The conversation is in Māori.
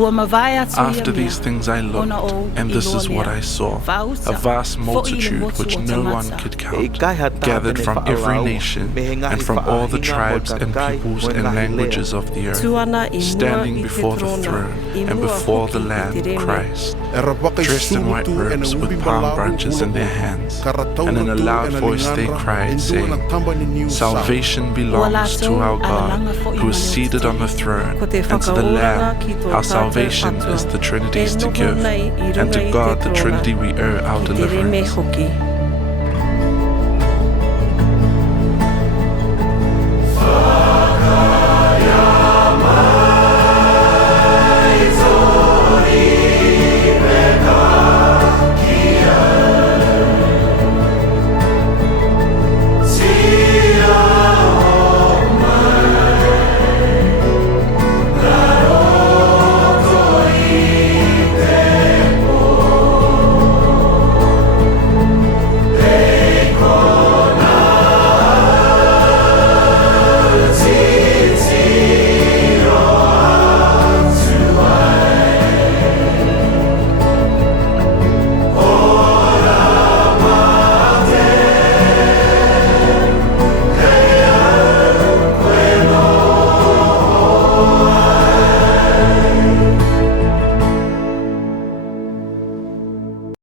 After these things I looked, and this is what I saw: a vast multitude which no one could count, gathered from every nation and from all the tribes and peoples and languages of the earth, standing before the throne and before the Lamb, Christ, dressed in white robes with palm branches in their hands. And in a loud voice they cried, saying, "Salvation belongs to our God, who is seated on the throne, and to the Lamb. Our salvation is the Trinity's to give, and to God the Trinity we owe our deliverance."